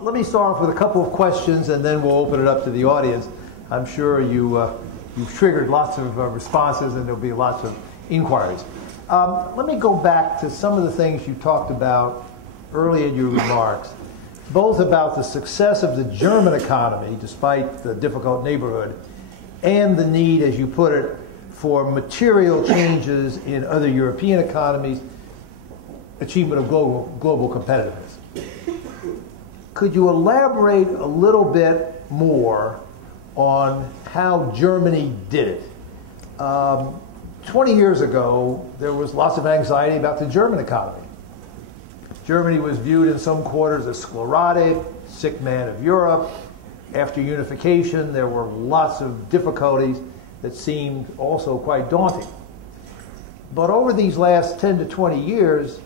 Let me start off with a couple of questions, and then we'll open it up to the audience. I'm sure you've triggered lots of responses, and there'll be lots of inquiries. Let me go back to some of the things you talked about early in your remarks, both about the success of the German economy, despite the difficult neighborhood, and the need, as you put it, for material changes in other European economies, achievement of global competitiveness. Could you elaborate a little bit more on how Germany did it? 20 years ago, there was lots of anxiety about the German economy. Germany was viewed in some quarters as sclerotic, sick man of Europe. After unification, there were lots of difficulties that seemed also quite daunting. But over these last 10 to 20 years,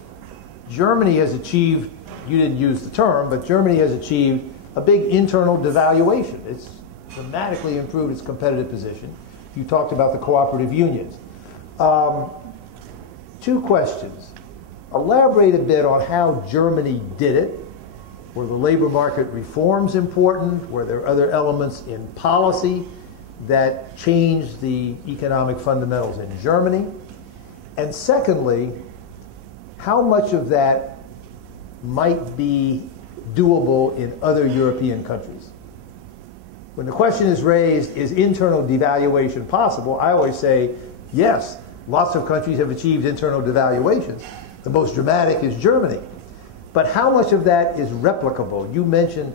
Germany has achieved, you didn't use the term, but Germany has achieved a big internal devaluation. It's dramatically improved its competitive position. You talked about the cooperative unions. Two questions. Elaborate a bit on how Germany did it. Were the labor market reforms important? Were there other elements in policy that changed the economic fundamentals in Germany? And secondly, how much of that might be doable in other European countries? When the question is raised, is internal devaluation possible? I always say, yes, lots of countries have achieved internal devaluations. The most dramatic is Germany. But how much of that is replicable? You mentioned,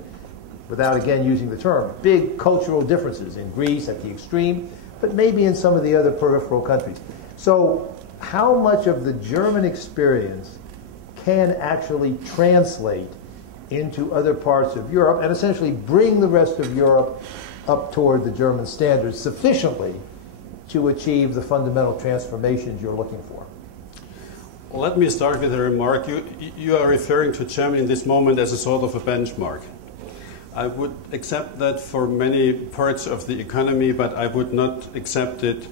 without again using the term, big cultural differences in Greece at the extreme, but maybe in some of the other peripheral countries. So how much of the German experience can actually translate into other parts of Europe and essentially bring the rest of Europe up toward the German standards sufficiently to achieve the fundamental transformations you're looking for? Well, let me start with a remark. You are referring to Germany in this moment as a sort of a benchmark. I would accept that for many parts of the economy, but I would not accept it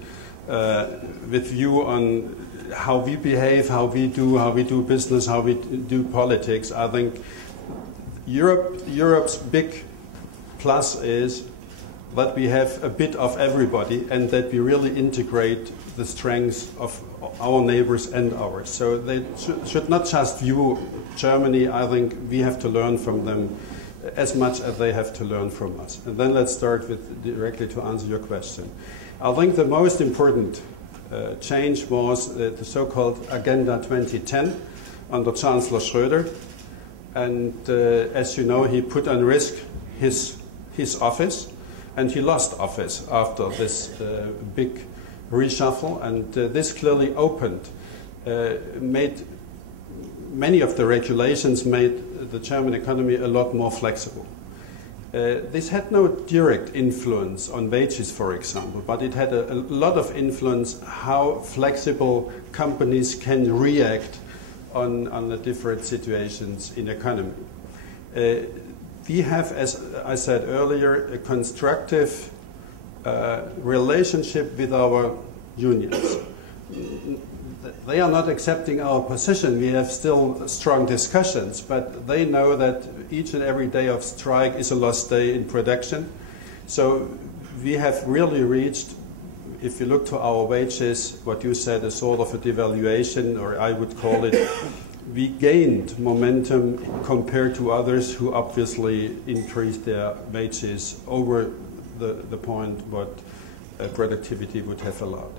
with view on how we behave, how we do business, how we do politics. I think Europe's big plus is that we have a bit of everybody and that we really integrate the strengths of our neighbors and ours. So they should not just view Germany. I think we have to learn from them as much as they have to learn from us. And then let's start with directly to answer your question. I think the most important change was the so-called Agenda 2010 under Chancellor Schröder. And as you know, he put on risk his office, and he lost office after this big reshuffle. And this clearly made many of the regulations made the German economy a lot more flexible. This had no direct influence on wages, for example, but it had a lot of influence how flexible companies can react on the different situations in economy. We have, as I said earlier, a constructive relationship with our unions. They are not accepting our position. We have still strong discussions, but they know that each and every day of strike is a lost day in production. So we have really reached, if you look to our wages, what you said, a sort of a devaluation, or I would call it, we gained momentum compared to others who obviously increased their wages over the point what productivity would have allowed.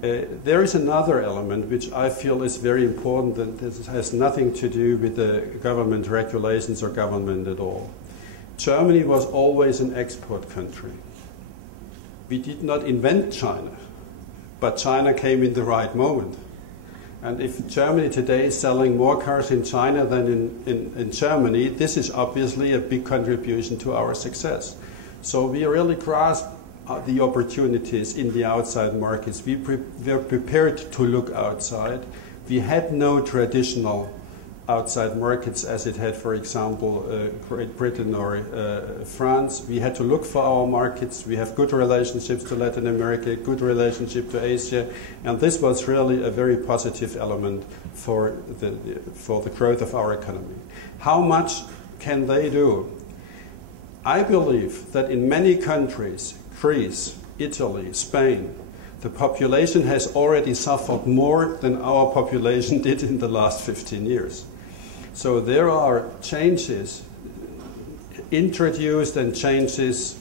There is another element which I feel is very important, that this has nothing to do with the government regulations or government at all. Germany was always an export country. We did not invent China, but China came in the right moment. And if Germany today is selling more cars in China than in Germany, this is obviously a big contribution to our success. So we really grasp the opportunities in the outside markets. We were prepared to look outside. We had no traditional outside markets as it had, for example, Great Britain or France. We had to look for our markets. We have good relationships to Latin America, good relationship to Asia, and this was really a very positive element for the growth of our economy. How much can they do? I believe that in many countries, Greece, Italy, Spain, the population has already suffered more than our population did in the last 15 years. So there are changes introduced and changes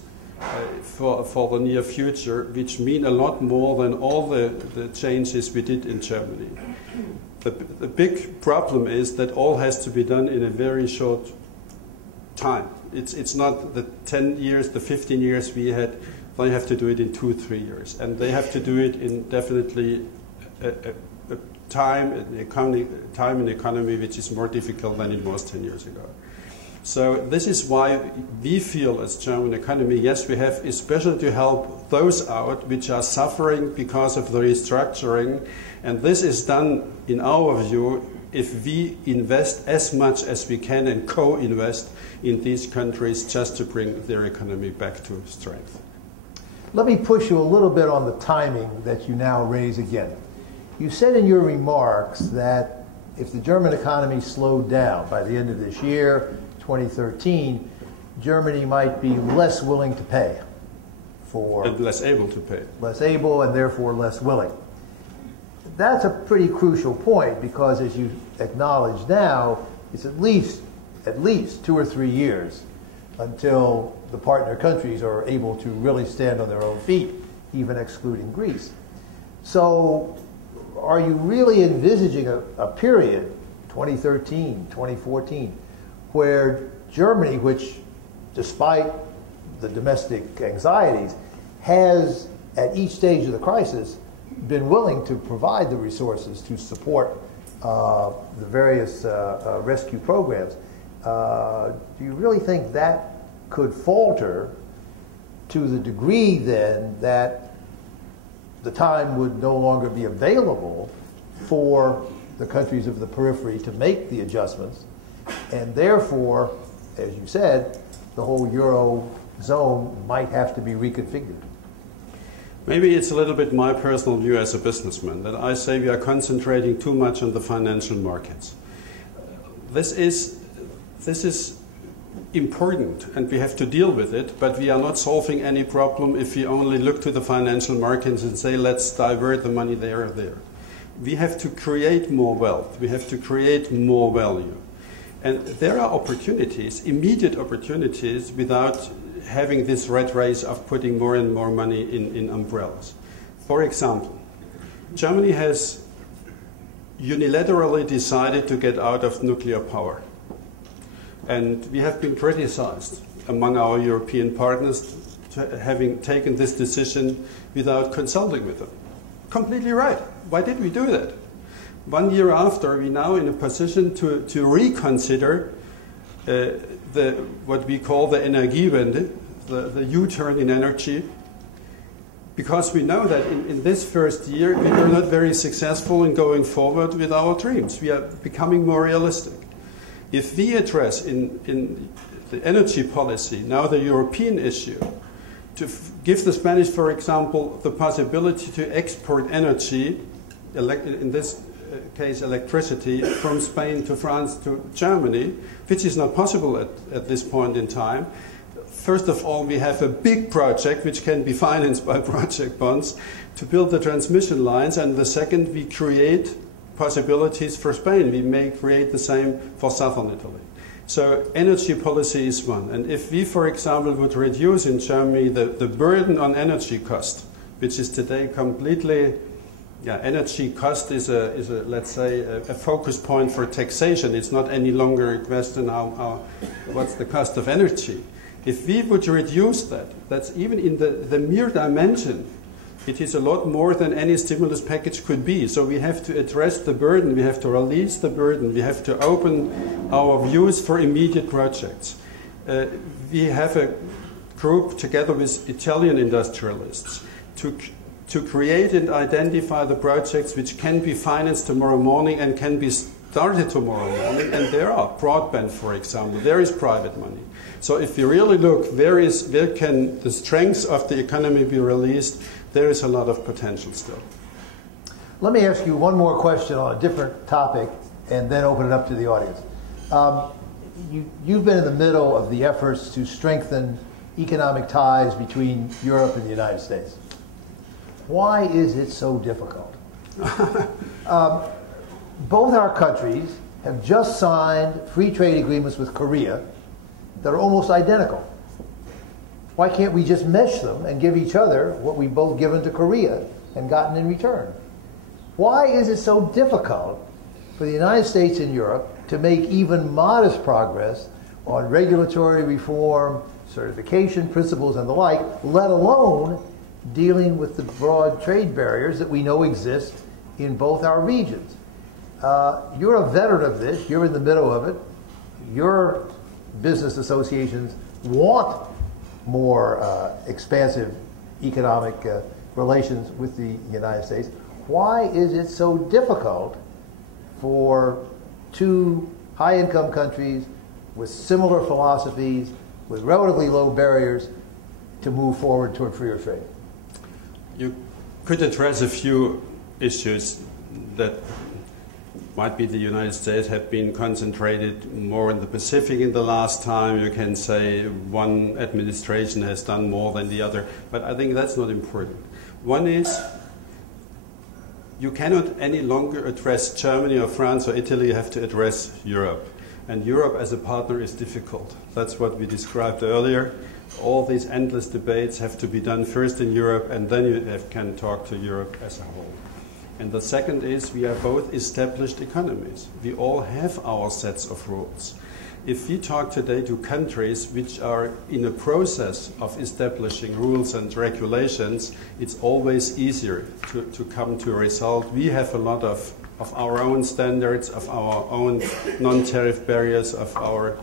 for the near future, which mean a lot more than all the changes we did in Germany. The big problem is that all has to be done in a very short time. It's not the 10 years, the 15 years we had. They have to do it in 2-3 years, and they have to do it in definitely a time in economy which is more difficult than it was 10 years ago. So this is why we feel as German economy, yes, we have especially to help those out which are suffering because of the restructuring, and this is done, in our view, if we invest as much as we can and co-invest in these countries just to bring their economy back to strength. Let me push you a little bit on the timing that you now raise again. You said in your remarks that if the German economy slowed down by the end of this year, 2013, Germany might be less willing to pay for... And less able to pay. Less able and therefore less willing. That's a pretty crucial point because, as you acknowledge now, it's at least 2 or 3 years until the partner countries are able to really stand on their own feet, even excluding Greece. So are you really envisaging a period, 2013, 2014, where Germany, which despite the domestic anxieties, has at each stage of the crisis been willing to provide the resources to support the various rescue programs? Do you really think that could falter to the degree then that the time would no longer be available for the countries of the periphery to make the adjustments, and therefore, as you said, the whole Eurozone might have to be reconfigured? Maybe it's a little bit my personal view as a businessman, that I say we are concentrating too much on the financial markets. This is important, and we have to deal with it, but we are not solving any problem if we only look to the financial markets and say, let's divert the money there or there. We have to create more wealth. We have to create more value. And there are opportunities, immediate opportunities, without having this rat race of putting more and more money in umbrellas. For example, Germany has unilaterally decided to get out of nuclear power. And we have been criticized among our European partners to having taken this decision without consulting with them. Completely right. Why did we do that? 1 year after, we're now in a position to reconsider what we call the Energiewende, the U-turn in energy, because we know that in this first year we were not very successful in going forward with our dreams. We are becoming more realistic. If we address in the energy policy now the European issue, to give the Spanish, for example, the possibility to export energy, in this case electricity, from Spain to France to Germany, which is not possible at this point in time. First of all, we have a big project which can be financed by project bonds to build the transmission lines, and the second, we create possibilities for Spain. We may create the same for southern Italy. So energy policy is one. And if we, for example, would reduce in Germany the burden on energy cost, which is today completely, energy cost is a let's say, a focus point for taxation. It's not any longer a question what's the cost of energy. If we would reduce that, that's even in the mere dimension, it is a lot more than any stimulus package could be. So we have to address the burden, we have to release the burden, we have to open our views for immediate projects. We have a group together with Italian industrialists to create and identify the projects which can be financed tomorrow morning and can be started tomorrow morning. And there are broadband, for example, there is private money. So if you really look, where can the strengths of the economy be released, there is a lot of potential still. Let me ask you one more question on a different topic and then open it up to the audience. you've been in the middle of the efforts to strengthen economic ties between Europe and the United States. Why is it so difficult? Both our countries have just signed free trade agreements with Korea that are almost identical. Why can't we just mesh them and give each other what we've both given to Korea and gotten in return? Why is it so difficult for the United States and Europe to make even modest progress on regulatory reform, certification principles, and the like, let alone dealing with the broad trade barriers that we know exist in both our regions? You're a veteran of this. You're in the middle of it. Your business associations want more expansive economic relations with the United States. Why is it so difficult for two high-income countries with similar philosophies, with relatively low barriers, to move forward toward freer trade? You could address a few issues that might be the United States have been concentrated more in the Pacific in the last time. You can say one administration has done more than the other, but I think that's not important. One is you cannot any longer address Germany or France or Italy, you have to address Europe. And Europe as a partner is difficult. That's what we described earlier. All these endless debates have to be done first in Europe, and then you can talk to Europe as a whole. And the second is we are both established economies. We all have our sets of rules. If we talk today to countries which are in a process of establishing rules and regulations, it's always easier to come to a result. We have a lot of our own standards, of our own non-tariff barriers, of our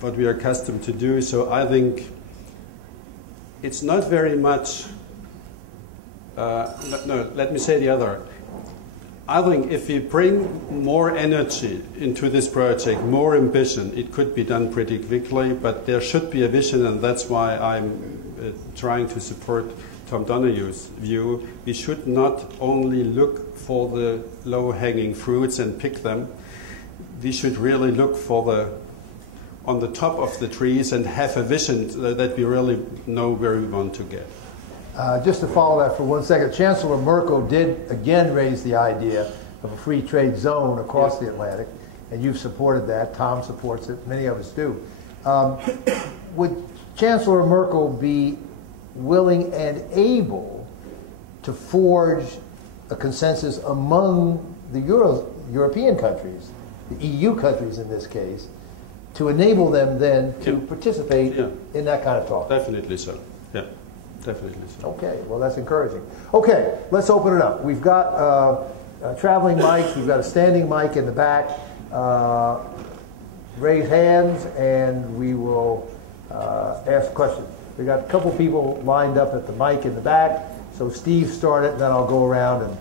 what we are accustomed to do. So I think it's not very much. No, let me say the other. I think if we bring more energy into this project, more ambition, it could be done pretty quickly, but there should be a vision, and that's why I'm trying to support Tom Donohue's view. We should not only look for the low-hanging fruits and pick them. We should really look for on the top of the trees and have a vision that we really know where we want to get. Just to follow that for 1 second, Chancellor Merkel did again raise the idea of a free trade zone across the Atlantic, and you've supported that. Tom supports it. Many of us do. Would Chancellor Merkel be willing and able to forge a consensus among the European countries, the EU countries in this case, to enable them then to participate in that kind of talk? Definitely so. Yeah. Definitely so. Okay, well that's encouraging. Okay, let's open it up. We've got traveling mics, we've got a standing mic in the back. Raise hands and we will ask questions. We've got a couple people lined up at the mic in the back, so Steve start it and then I'll go around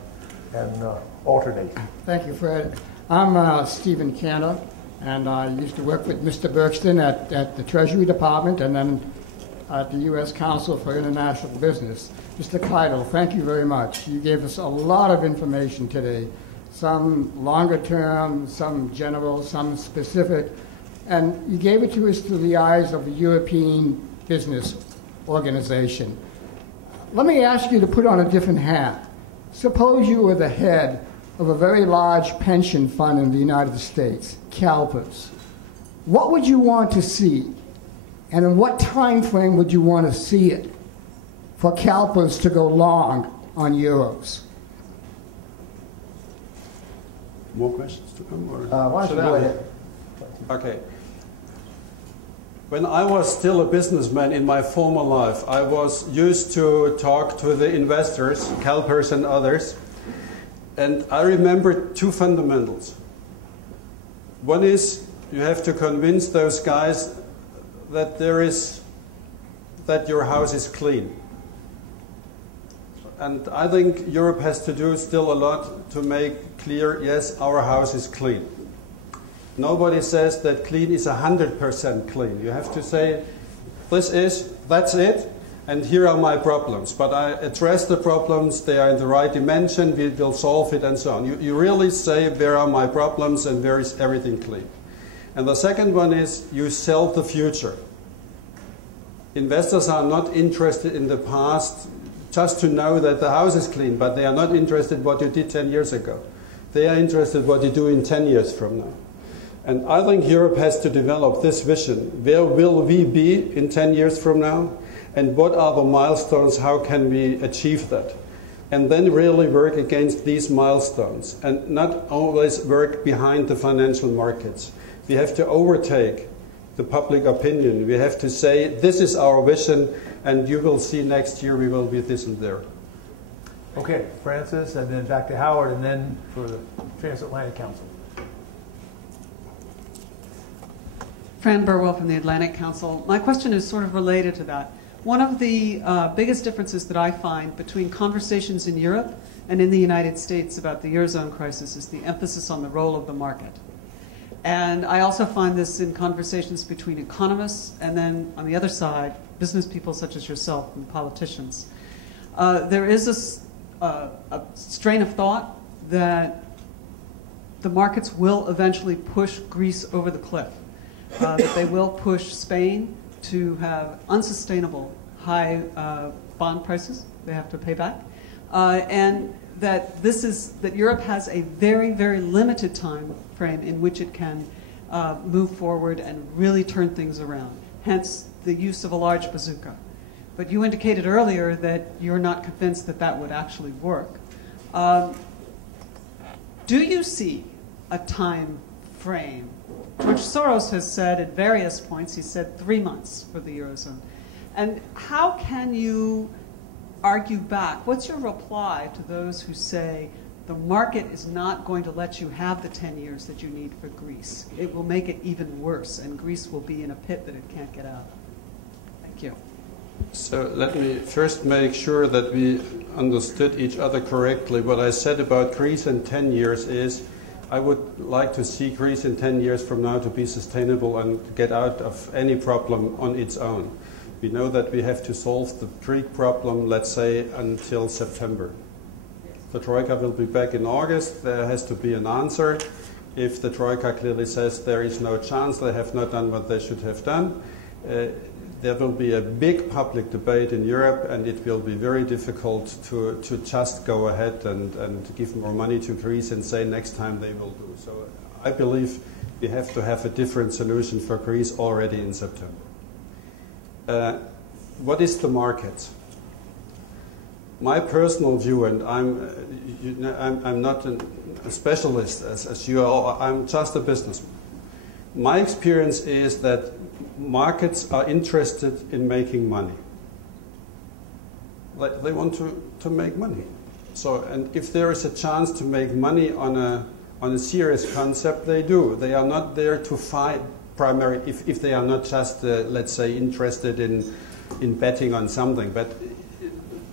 and alternate. Thank you, Fred. I'm Stephen Kenneth, and I used to work with Mr. Berkston at the Treasury Department and then at the U.S. Council for International Business. Mr. Keitel, thank you very much. You gave us a lot of information today, some longer term, some general, some specific, and you gave it to us through the eyes of the European Business Organization. Let me ask you to put on a different hat. Suppose you were the head of a very large pension fund in the United States, CalPERS. What would you want to see? And in what time frame would you want to see it for CalPERS to go long on euros? More questions to come? Or why don't you go ahead? Okay. When I was still a businessman in my former life, I was used to talk to the investors, CalPERS and others, and I remember two fundamentals. One is you have to convince those guys that your house is clean. And I think Europe has to do still a lot to make clear, yes, our house is clean. Nobody says that clean is 100% clean. You have to say, that's it, and here are my problems. But I address the problems, they are in the right dimension, we will solve it, and so on. You really say, where are my problems and where is everything clean? And the second one is you sell the future. Investors are not interested in the past just to know that the house is clean, but they are not interested in what you did 10 years ago. They are interested in what you do in 10 years from now. And I think Europe has to develop this vision. Where will we be in 10 years from now? And what are the milestones? How can we achieve that? And then really work against these milestones and not always work behind the financial markets. We have to overtake the public opinion. We have to say, this is our vision, and you will see next year we will be this and there. Okay, Francis, and then back to Howard, and then for the Transatlantic Council. Fran Burwell from the Atlantic Council. My question is sort of related to that. One of the biggest differences that I find between conversations in Europe and in the United States about the Eurozone crisis is the emphasis on the role of the market. And I also find this in conversations between economists and then, on the other side, business people such as yourself and politicians. There is a strain of thought that the markets will eventually push Greece over the cliff, that they will push Spain to have unsustainable high bond prices they have to pay back, and that that Europe has a very, very limited time frame in which it can move forward and really turn things around, hence the use of a large bazooka. But you indicated earlier that you're not convinced that that would actually work. Do you see a time frame? George Soros has said at various points, he said 3 months for the Eurozone. And how can you argue back? What's your reply to those who say the market is not going to let you have the 10 years that you need for Greece? It will make it even worse, and Greece will be in a pit that it can't get out of. Thank you. So let me first make sure that we understood each other correctly. What I said about Greece in 10 years is I would like to see Greece in 10 years from now to be sustainable and get out of any problem on its own. We know that we have to solve the Greek problem, let's say, until September. The Troika will be back in August. There has to be an answer. If the Troika clearly says there is no chance, they have not done what they should have done, there will be a big public debate in Europe, and it will be very difficult to just go ahead and give more money to Greece and say next time they will do. So I believe we have to have a different solution for Greece already in September. What is the market? My personal view, and I'm not a specialist as you are, I'm just a businessman. My experience is that markets are interested in making money. They want to make money. So, and if there is a chance to make money on a serious concept, they do. They are not there to fight primary, if they are not just, let's say, interested in betting on something. But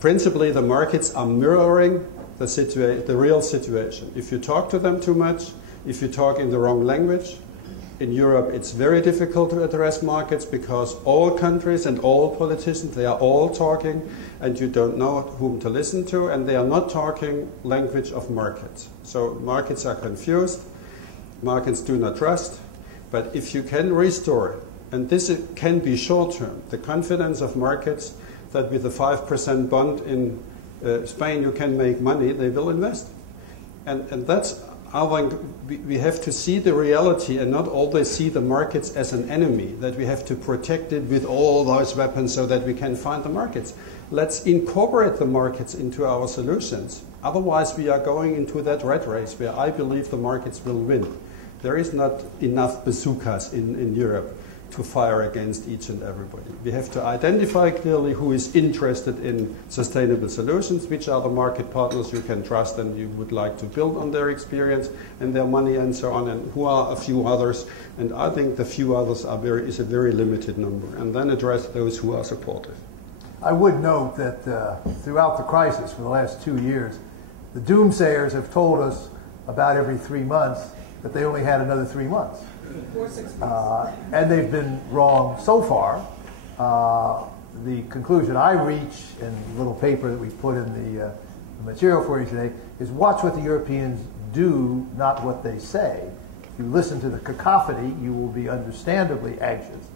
principally, the markets are mirroring the real situation. If you talk to them too much, if you talk in the wrong language, in Europe, it's very difficult to address markets because all countries and all politicians, they are all talking, and you don't know whom to listen to, and they are not talking language of markets. So markets are confused, markets do not trust, but if you can restore, and this can be short-term, the confidence of markets that with a 5% bond in Spain you can make money, they will invest. And that's, I think we have to see the reality and not always see the markets as an enemy, that we have to protect it with all those weapons so that we can find the markets. Let's incorporate the markets into our solutions. Otherwise, we are going into that rat race where I believe the markets will win. There is not enough bazookas in Europe to fire against each and everybody. We have to identify clearly who is interested in sustainable solutions, which are the market partners you can trust and you would like to build on their experience and their money and so on, and who are a few others. And I think the few others is a very limited number, and then address those who are supportive. I would note that throughout the crisis for the last 2 years, the doomsayers have told us about every 3 months that they only had another 3 months. 4 6 months. And they've been wrong so far. The conclusion I reach in the little paper that we put in the material for you today is watch what the Europeans do, not what they say. you listen to the cacophony, you will be understandably anxious.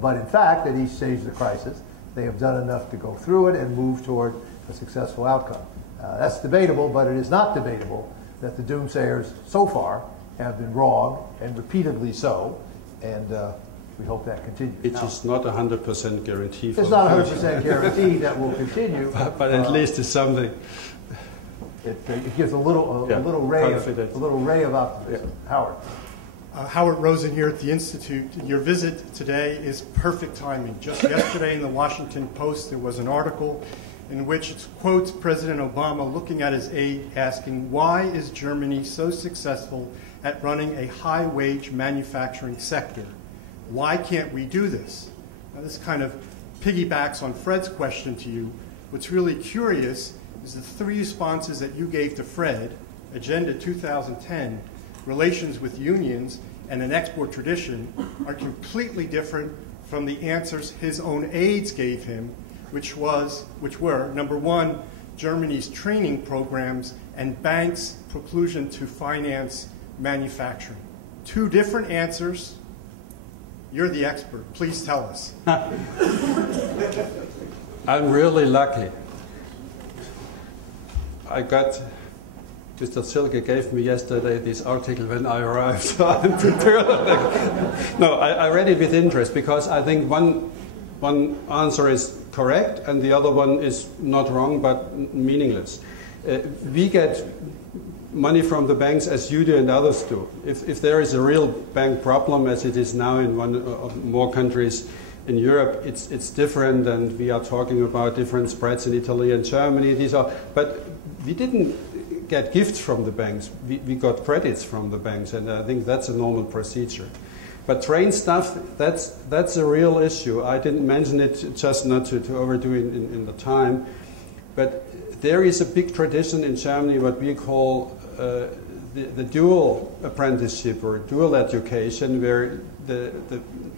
But in fact, at each stage of the crisis, they have done enough to go through it and move toward a successful outcome. That's debatable, but it is not debatable that the doomsayers so far have been wrong, and repeatedly so, and we hope that continues. It is not 100% guarantee. It's not 100% guarantee that will continue. But at least it's something. It gives a little ray of optimism. Yeah. Howard. Howard Rosen here at the Institute. Your visit today is perfect timing. Just yesterday in the Washington Post, there was an article in which it quotes President Obama looking at his aide asking, why is Germany so successful at running a high-wage manufacturing sector? Why can't we do this? Now, this kind of piggybacks on Fred's question to you. What's really curious is the three responses that you gave to Fred, Agenda 2010, relations with unions, and an export tradition are completely different from the answers his own aides gave him, which were, number one, Germany's training programs and banks' preclusion to finance manufacturing. Two different answers. You're the expert. Please tell us. I'm really lucky. Mr. Silke gave me yesterday this article when I arrived, so I'm prepared. No, I read it with interest because I think one answer is correct and the other one is not wrong but meaningless. We get money from the banks as you do and others do. If there is a real bank problem, as it is now in one or more countries in Europe, it's different, and we are talking about different spreads in Italy and Germany. But we didn't get gifts from the banks. We got credits from the banks, and I think that's a normal procedure. But train stuff, that's a real issue. I didn't mention it just not to overdo it in the time, but there is a big tradition in Germany, what we call the dual apprenticeship or dual education, where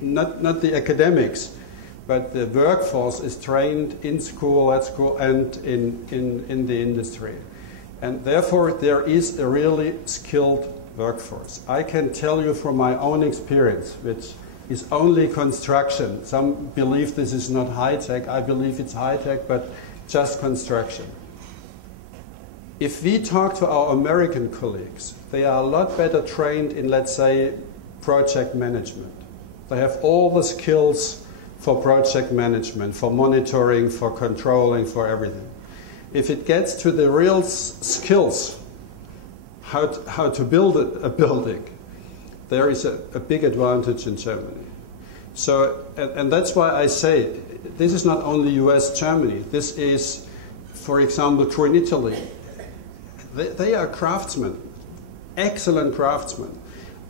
not the academics, but the workforce is trained in school, at school, and in the industry. And therefore, there is a really skilled workforce. I can tell you from my own experience, which is only construction. Some believe this is not high-tech. I believe it's high-tech, but just construction. If we talk to our American colleagues, they are a lot better trained in, let's say, project management. They have all the skills for project management, for monitoring, for controlling, for everything. If it gets to the real skills, how to build a building, there is a big advantage in Germany. So, and that's why I say, this is not only US, Germany. This is, for example, true in Italy. They are craftsmen, excellent craftsmen.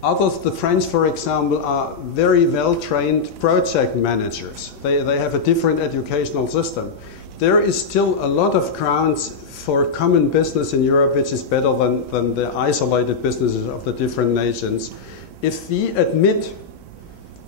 Others, the French, for example, are very well-trained project managers. They have a different educational system. There is still a lot of grounds for common business in Europe, which is better than the isolated businesses of the different nations. If we admit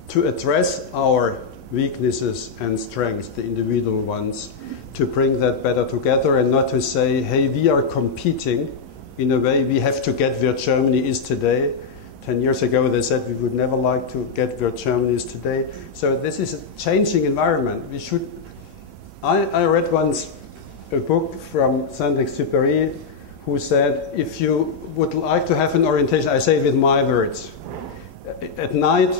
to address our weaknesses and strengths, the individual ones, to bring that better together and not to say, hey, we are competing in a way, we have to get where Germany is today. 10 years ago they said we would never like to get where Germany is today. So this is a changing environment. We should. I read once a book from Saint-Exupéry who said, if you would like to have an orientation, I say it with my words, at night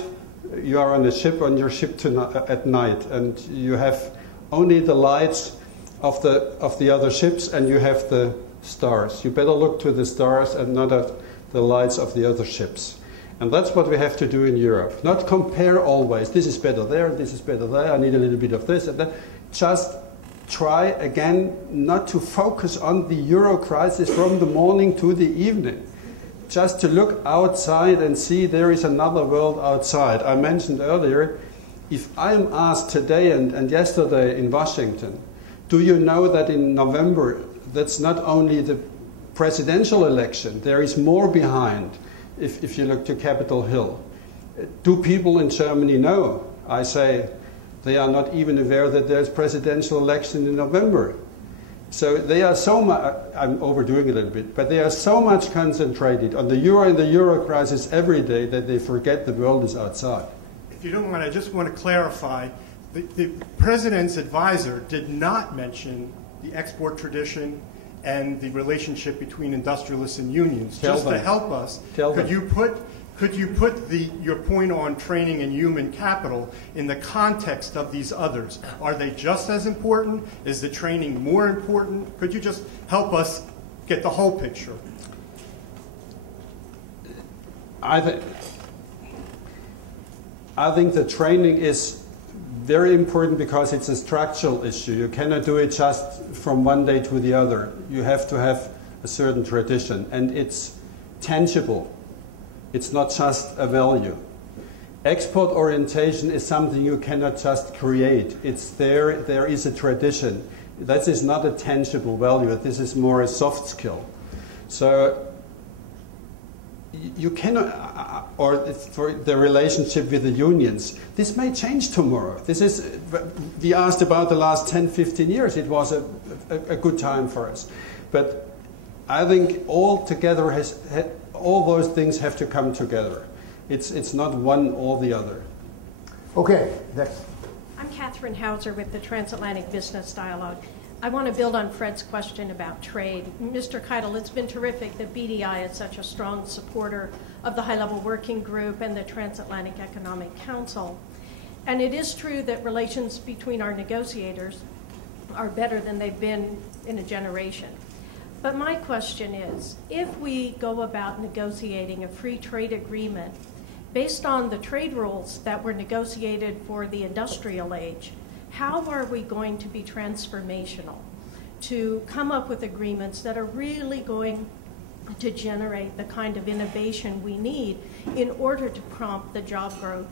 you are on a ship, on your ship at night, and you have only the lights of the other ships, and you have the stars. You better look to the stars and not at the lights of the other ships. And that's what we have to do in Europe. Not compare always. This is better there, this is better there, I need a little bit of this and that. Just try again not to focus on the Euro crisis from the morning to the evening. Just to look outside and see there is another world outside. I mentioned earlier, if I'm asked today and yesterday in Washington, do you know that in November, that's not only the presidential election, there is more behind if you look to Capitol Hill. Do people in Germany know? I say they are not even aware that there's presidential election in November. So they are so much, I'm overdoing it a little bit, but they are so much concentrated on the euro and the euro crisis every day that they forget the world is outside. If you don't mind, I just want to clarify, the President's advisor did not mention the export tradition and the relationship between industrialists and unions. Tell just them. to help us, Tell could them. you put your point on training and human capital in the context of these others? Are they just as important? Is the training more important? Could you just help us get the whole picture? I think the training is very important because it's a structural issue. You cannot do it just from one day to the other. You have to have a certain tradition, and it's tangible. It's not just a value. Export orientation is something you cannot just create. It's there. There is a tradition. That is not a tangible value. This is more a soft skill. So you cannot, or for the relationship with the unions, this may change tomorrow. This is, we asked about the last 10, 15 years. It was a good time for us. But I think all together all those things have to come together. It's not one or the other. Okay, next. I'm Catherine Hauser with the Transatlantic Business Dialogue. I want to build on Fred's question about trade. Mr. Keitel, it's been terrific that BDI is such a strong supporter of the high-level working group and the Transatlantic Economic Council. And it is true that relations between our negotiators are better than they've been in a generation. But my question is, if we go about negotiating a free trade agreement based on the trade rules that were negotiated for the industrial age, how are we going to be transformational to come up with agreements that are really going to generate the kind of innovation we need in order to prompt the job growth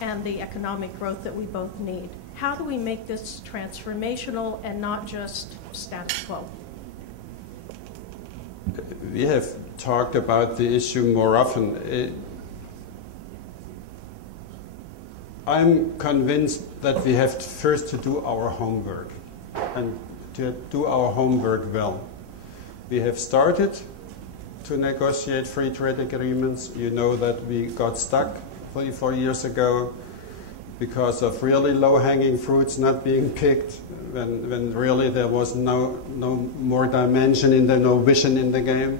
and the economic growth that we both need? How do we make this transformational and not just status quo? We have talked about the issue more often. I'm convinced that we have first to do our homework and to do our homework well. We have started to negotiate free trade agreements. You know that we got stuck 34 years ago because of really low-hanging fruits not being picked, when really there was no more dimension in there, no vision in the game.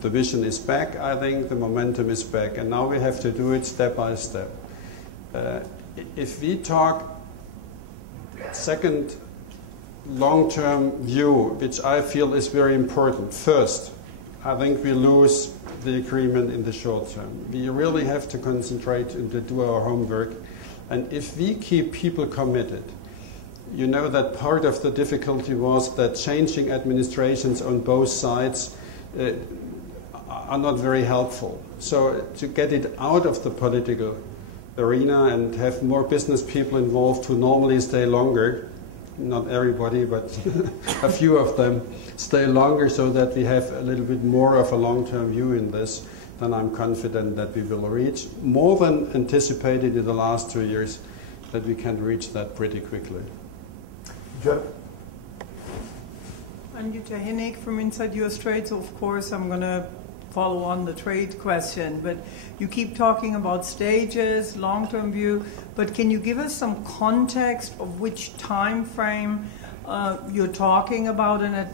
The vision is back, I think, the momentum is back, and now we have to do it step by step. If we talk second long-term view, which I feel is very important, first, I think we lose the agreement in the short term. We really have to concentrate and to do our homework. And if we keep people committed, you know that part of the difficulty was that changing administrations on both sides are not very helpful. So to get it out of the political arena and have more business people involved who normally stay longer, not everybody, but a few of them stay longer, so that we have a little bit more of a long-term view in this, then I'm confident that we will reach, more than anticipated in the last 2 years, that we can reach that pretty quickly. Jeff? I'm Jutta Hinnig from Inside US Trade, so of course I'm going to follow on the trade question, but you keep talking about stages, long-term view, but can you give us some context of which time frame you're talking about? And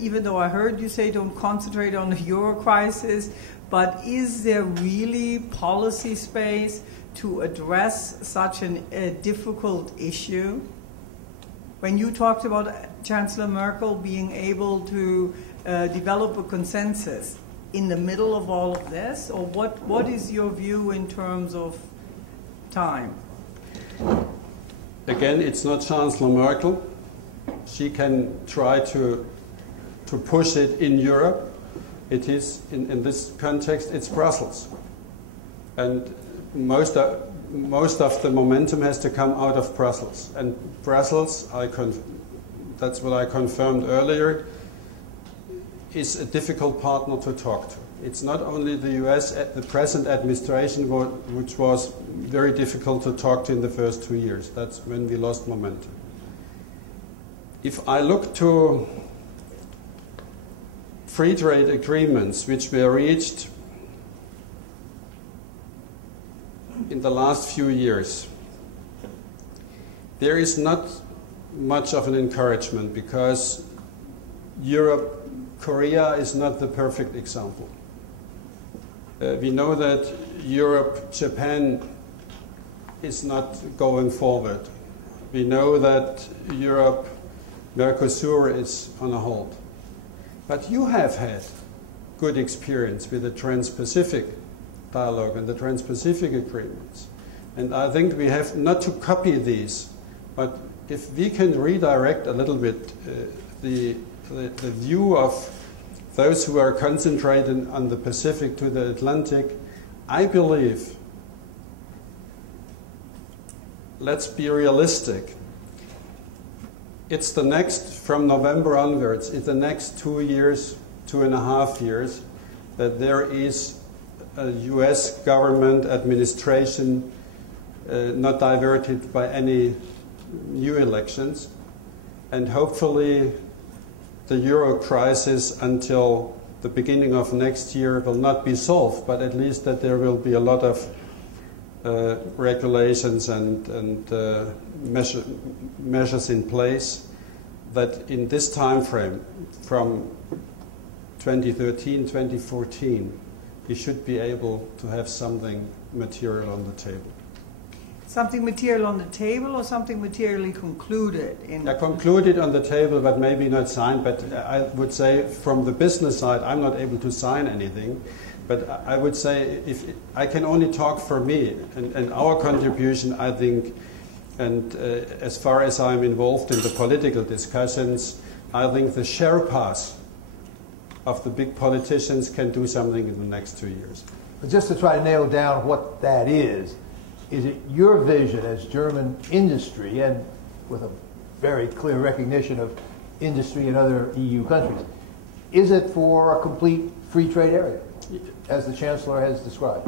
even though I heard you say don't concentrate on the euro crisis, but is there really policy space to address such a difficult issue? When you talked about Chancellor Merkel being able to develop a consensus in the middle of all of this, or what is your view in terms of time? Again, it's not Chancellor Merkel. She can try to push it in Europe. It is, in this context, it's Brussels. And most of the momentum has to come out of Brussels. And Brussels, that's what I confirmed earlier, is a difficult partner to talk to. It's not only the US, the present administration, which was very difficult to talk to in the first 2 years. That's when we lost momentum. If I look to free trade agreements which were reached in the last few years, there is not much of an encouragement because Europe, Korea is not the perfect example. We know that Europe, Japan is not going forward. We know that Europe, Mercosur is on a hold. But you have had good experience with the Trans-Pacific dialogue and the Trans-Pacific agreements. And I think we have not to copy these, but if we can redirect a little bit the view of those who are concentrated on the Pacific to the Atlantic, I believe, let's be realistic. It's the next, from November onwards, it's the next 2 years, 2.5 years, that there is a US government administration not diverted by any new elections. And hopefully the euro crisis until the beginning of next year will not be solved, but at least that there will be a lot of regulations and measures in place that in this time frame, from 2013, 2014, we should be able to have something material on the table. Something material on the table or something materially concluded? Concluded on the table, but maybe not signed. But I would say from the business side, I'm not able to sign anything. But I would say if I can only talk for me and our contribution, I think, and as far as I'm involved in the political discussions, I think the Sherpas of the big politicians can do something in the next 2 years. But just to try to nail down what that is it your vision as German industry, and with a very clear recognition of industry in other EU countries, is it for a complete free trade area, as the Chancellor has described?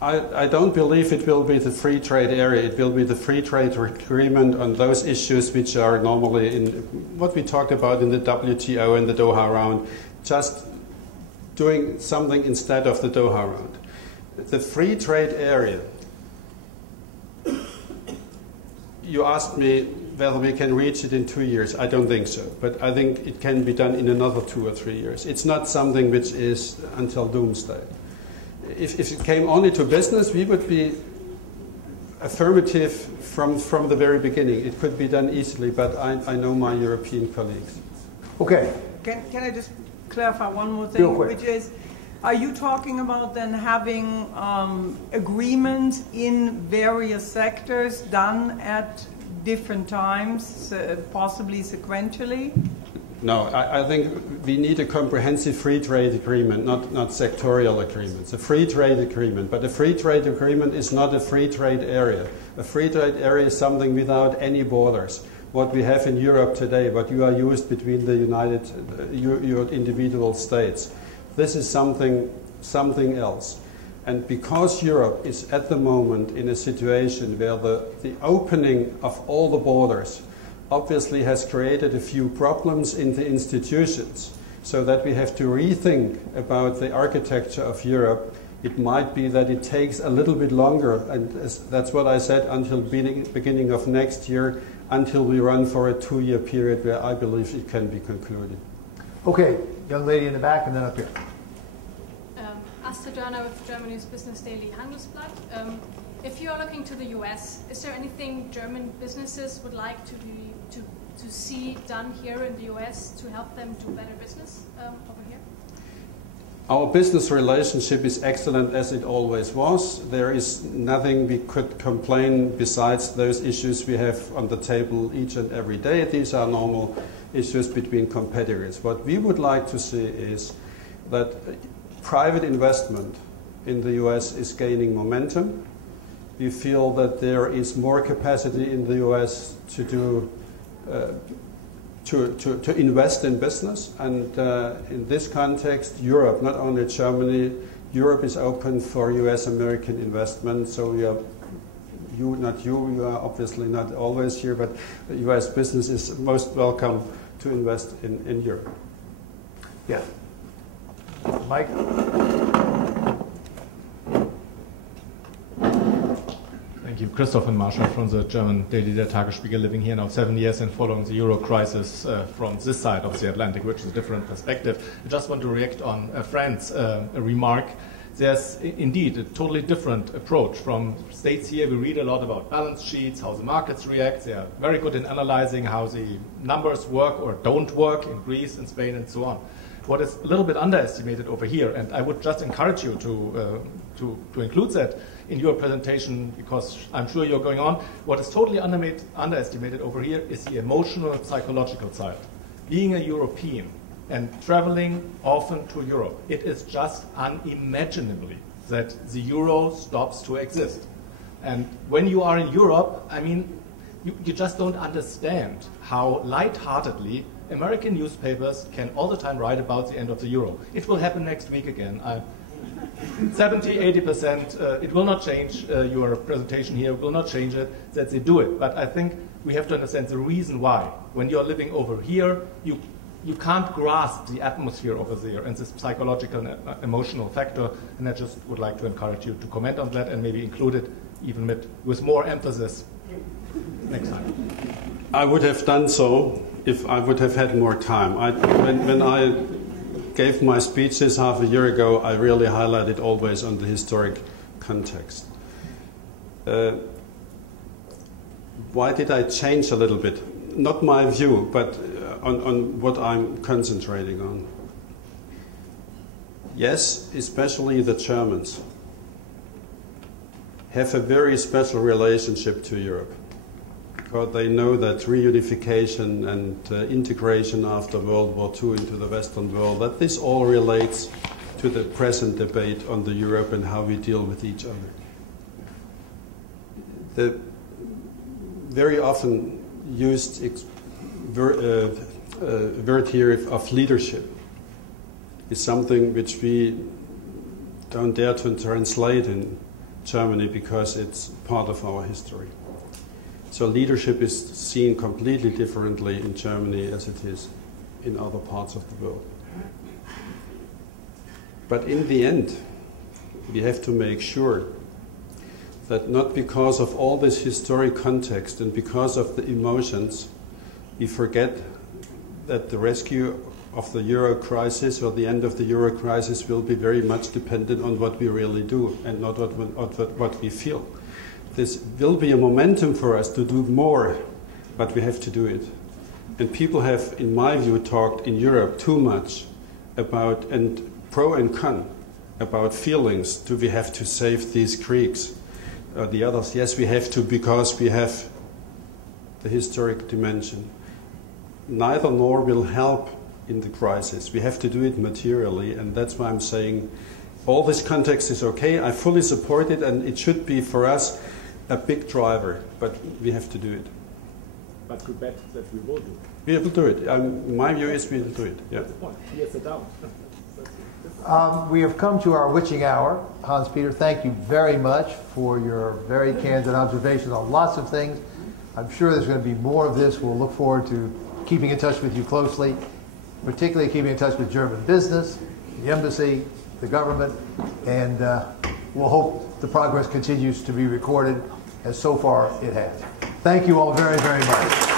I don't believe it will be the free trade area. It will be the free trade agreement on those issues which are normally in what we talked about in the WTO and the Doha round, just doing something instead of the Doha round. The free trade area, you asked me whether we can reach it in 2 years. I don't think so, but I think it can be done in another 2 or 3 years. It's not something which is until doomsday. If it came only to business, we would be affirmative from the very beginning. It could be done easily, but I know my European colleagues. Okay. Can I just clarify one more Real thing, quick. which is, are you talking about then having agreements in various sectors done at different times, possibly sequentially? No, I think we need a comprehensive free trade agreement, not sectorial agreements. A free trade agreement, but a free trade agreement is not a free trade area. A free trade area is something without any borders. What we have in Europe today, what you are used between the your individual states. This is something else. And because Europe is at the moment in a situation where the opening of all the borders obviously has created a few problems in the institutions, so that we have to rethink about the architecture of Europe. It might be that it takes a little bit longer, and that's what I said, until beginning of next year, until we run for a 2-year period where I believe it can be concluded. Okay, young lady in the back and then up here. Astrid Dörner with Germany's Business Daily Handelsblatt. If you are looking to the US, is there anything German businesses would like to see done here in the US to help them do better business over here? Our business relationship is excellent as it always was. There is nothing we could complain besides those issues we have on the table each and every day. These are normal issues between competitors. What we would like to see is that private investment in the US is gaining momentum. We feel that there is more capacity in the US to do to invest in business, and in this context, Europe, not only Germany, Europe is open for US American investment. So we are you are obviously not always here, but US business is most welcome to invest in Europe. Yeah. Mike? Thank you. Christoph and Marshall from the German daily Der Tagesspiegel, living here now 7 years and following the Euro crisis from this side of the Atlantic, which is a different perspective. I just want to react on a friend's remark. There's indeed a totally different approach. From states here, we read a lot about balance sheets, how the markets react. They are very good in analyzing how the numbers work or don't work in Greece, in Spain, and so on. What is a little bit underestimated over here, and I would just encourage you to include that in your presentation, because I'm sure you're going on. What is totally underestimated over here is the emotional, psychological side. Being a European and traveling often to Europe, it is just unimaginably that the euro stops to exist. And when you are in Europe, I mean, you just don't understand how lightheartedly American newspapers can all the time write about the end of the euro. It will happen next week again. 70, 80%, it will not change. Your presentation here will not change it, that they do it. But I think we have to understand the reason why. When you're living over here, you can't grasp the atmosphere over there and this psychological and emotional factor. And I just would like to encourage you to comment on that and maybe include it even with more emphasis next time. I would have done so if I would have had more time. When I gave my speeches half a year ago, I really highlighted always on the historic context. Why did I change a little bit? Not my view, but on what I'm concentrating on. Yes, especially the Germans have a very special relationship to Europe. Because they know that reunification and integration after World War II into the Western world, that this all relates to the present debate on the Europe and how we deal with each other. The very often used word here of leadership is something which we don't dare to translate in Germany because it's part of our history. So leadership is seen completely differently in Germany as it is in other parts of the world. But in the end, we have to make sure that not because of all this historic context and because of the emotions, we forget that the rescue of the euro crisis or the end of the euro crisis will be very much dependent on what we really do and not what we feel. This will be a momentum for us to do more, but we have to do it. And people have, in my view, talked in Europe too much about, and pro and con, about feelings. Do we have to save these Greeks? The others, yes, we have to because we have the historic dimension. Neither nor will help in the crisis. We have to do it materially, and that's why I'm saying all this context is okay. I fully support it, and it should be for us a big driver, but we have to do it. But to bet that we will do it. We will do it. My view is we will do it. Yeah. That's the point. Yes, it down. We have come to our witching hour. Hans-Peter, thank you very much for your very candid observations on lots of things. I'm sure there's going to be more of this. We'll look forward to keeping in touch with you closely, particularly keeping in touch with German business, the embassy, the government, and we'll hope the progress continues to be recorded as so far it has. Thank you all very, very much.